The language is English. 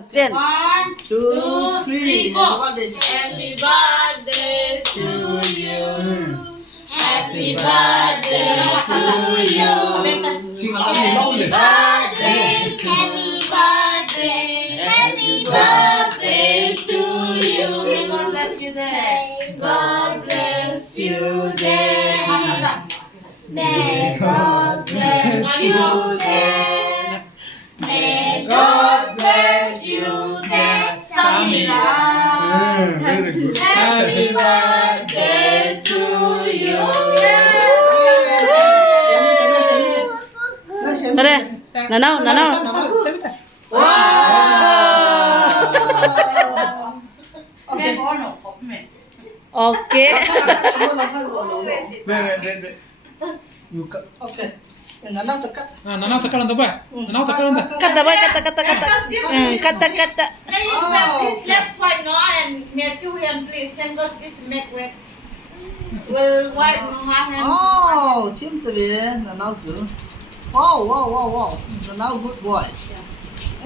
Stand. 1, 2, 3, go. Happy birthday to you. Happy birthday to you. Sing Happy birthday, happy birthday to you. God bless you there. God bless you there. May God bless you there. May God bless you there. Samira. Happy birthday to you. Tara. Nanaw. Wow. Okay. Okay. Wait. You cut. Okay. Nanang tekat. Nanang tekan untuk apa? Nanang tekan untuk. Kata boy, kata. Kata. Can you please let's wipe now and make two hand please. Can God just make wet. Will wipe one hand. Oh, 亲这边，nanang 子。Wow. Nanang good boy.